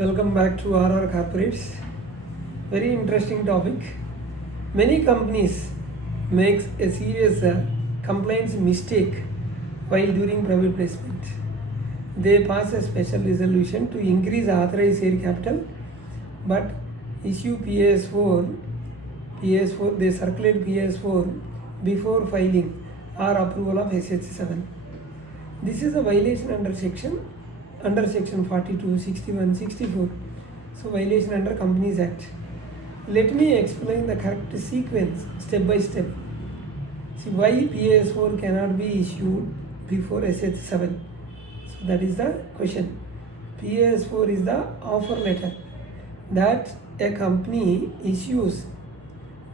Welcome back to RR Corporates. Very interesting topic. Many companies makes a serious compliance mistake while doing private placement. They pass a special resolution to increase authorized share capital, but issue PAS-4. They circulate PAS-4 before filing or approval of SH-7. This is a violation under section 42, 61, 64. So violation under Companies Act. Let me explain the correct sequence step by step. See why PAS-4 cannot be issued before SH-7. So that is the question. PAS-4 is the offer letter that a company issues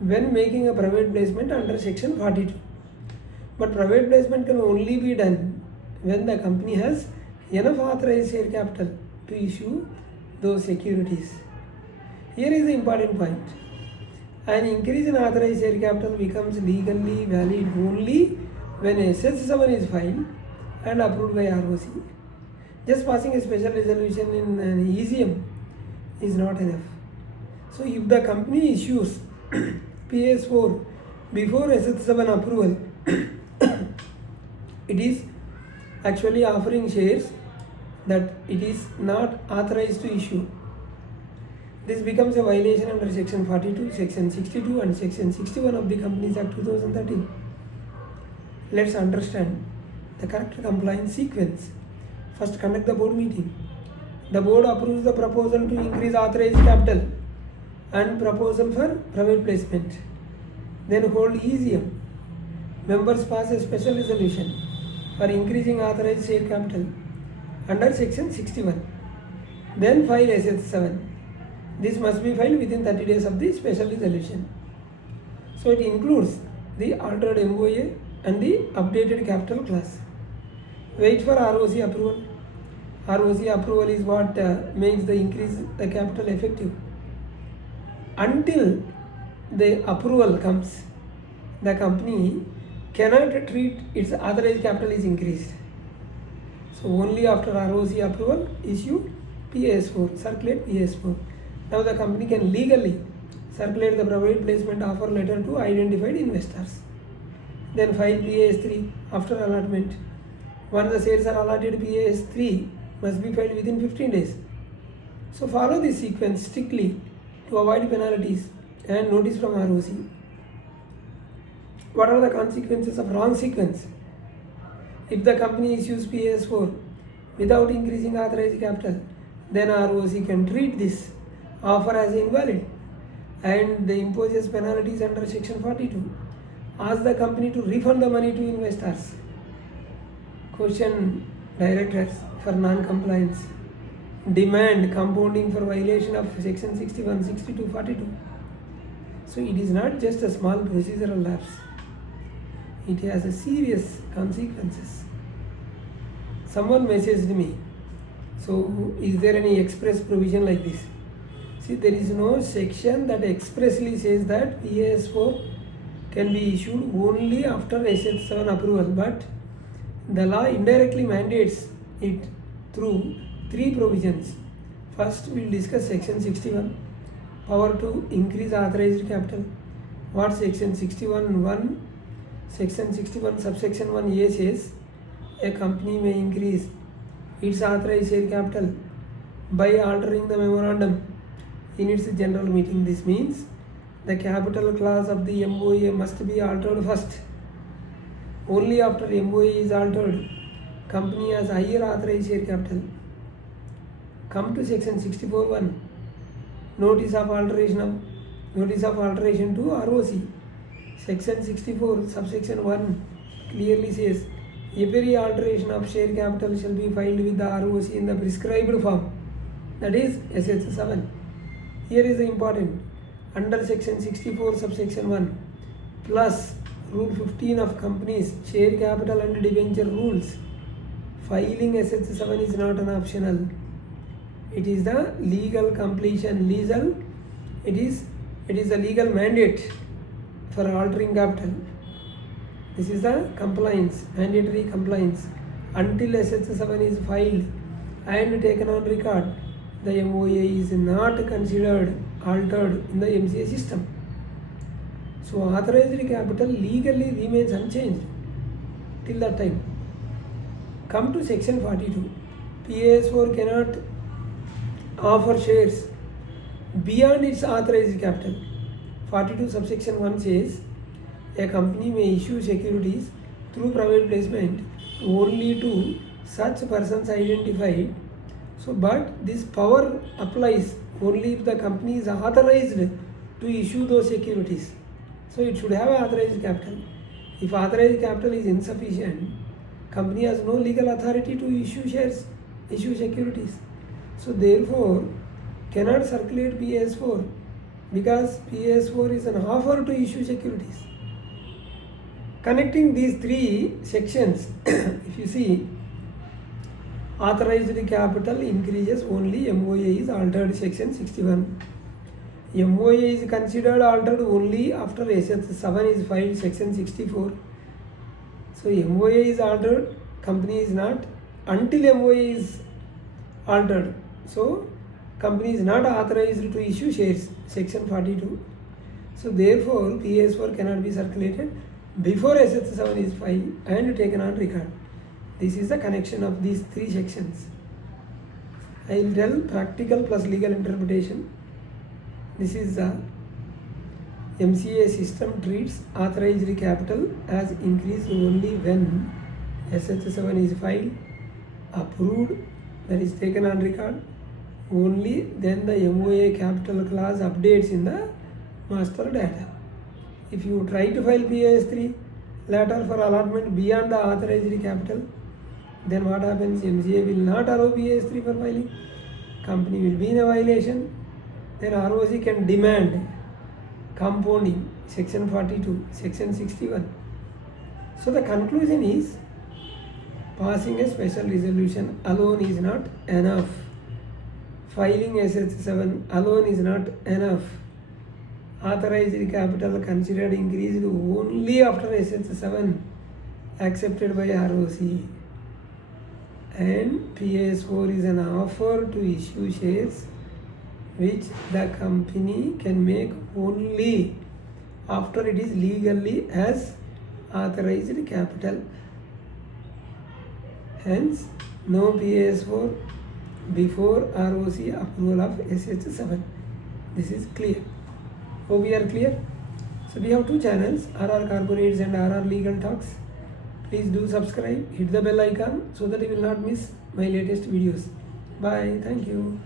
when making a private placement under section 42. But private placement can only be done when the company has enough authorized share capital to issue those securities. Here is the important point. An increase in authorized share capital becomes legally valid only when SH-7 is filed and approved by ROC. Just passing a special resolution in an ECM is not enough. So if the company issues PAS-4 before SH-7 approval, it is actually offering shares that it is not authorized to issue. This becomes a violation under section 42, section 62 and section 61 of the Companies Act 2013. Let's understand the correct compliance sequence. First, conduct the board meeting. The board approves the proposal to increase authorized capital and proposal for private placement. Then hold ECM. Members pass a special resolution for increasing authorized share capital under section 61. Then file SH-7. This must be filed within 30 days of the special resolution. So it includes the altered MOA and the updated capital class. Wait for ROC approval. ROC approval is what makes the increase the capital effective. Until the approval comes, the company cannot treat its authorized capital is increased. So only after ROC approval issue PAS-4, circulate PAS-4. Now the company can legally circulate the private placement offer letter to identified investors. Then file PAS-3 after allotment. Once the shares are allotted, PAS-3 must be filed within 15 days. So follow this sequence strictly to avoid penalties and notice from ROC. What are the consequences of wrong sequence? If the company issues PAS-4 without increasing authorized capital, then ROC can treat this offer as invalid and they imposes penalties under section 42. Ask the company to refund the money to investors. Question directors for non-compliance. Demand compounding for violation of section 61, 62, 42. So it is not just a small procedural lapse. It has a serious consequences. Someone messaged me. So is there any express provision like this? See, there is no section that expressly says that PAS-4 can be issued only after SH-7 approval, but the law indirectly mandates it through three provisions. First, we will discuss section 61, power to increase authorized capital. What section 61(1)? Section 61 subsection 1A says a company may increase its authorized share capital by altering the memorandum in its general meeting. This means the capital clause of the MOA must be altered first. Only after MOA is altered, company has higher authorized share capital. Come to section 64(1), notice of alteration to ROC. Section 64 subsection 1 clearly says every alteration of share capital shall be filed with the ROC in the prescribed form, that is SH-7. Here is the important. Under section 64 subsection 1 plus rule 15 of companies share capital and debenture rules, filing SH-7 is not an optional. It is the legal completion. It is a legal mandate for altering capital. This is the compliance, mandatory compliance. Until SH-7 is filed and taken on record, the MOA is not considered altered in the MCA system. So authorized capital legally remains unchanged till that time. Come to section 42. PAS-4 cannot offer shares beyond its authorized capital. 42 subsection 1 says a company may issue securities through private placement only to such persons identified. So, but this power applies only if the company is authorized to issue those securities. So, it should have authorized capital. If authorized capital is insufficient, company has no legal authority to issue shares, issue securities. So, therefore, cannot circulate PAS-4 because PAS-4 is an offer to issue securities. Connecting these three sections, if you see, authorized capital increases only MOA is altered, section 61. MOA is considered altered only after SH-7 is filed, section 64. So MOA is altered, company is not, until MOA is altered. So company is not authorized to issue shares, section 42. So therefore PAS-4 cannot be circulated before SH-7 is filed and taken on record. This is the connection of these three sections. I will tell practical plus legal interpretation. This is the MCA system treats authorized capital as increased only when SH-7 is filed, approved, that is taken on record. Only then the MOA capital clause updates in the master data. If you try to file PAS-3 later for allotment beyond the authorized capital, then what happens? MCA will not allow PAS-3 for filing. Company will be in a violation. Then ROC can demand compounding, section 42, section 61. So the conclusion is, passing a special resolution alone is not enough. Filing SH-7 alone is not enough. Authorized capital considered increased only after SH-7 accepted by ROC. And PAS-4 is an offer to issue shares which the company can make only after it is legally as authorized capital. Hence, no PAS-4 before ROC approval of SH-7. This is clear. Hope we are clear. So we have two channels, RR Corporates and RR Legal Talks. Please do subscribe, hit the bell icon so that you will not miss my latest videos. Bye. Thank you.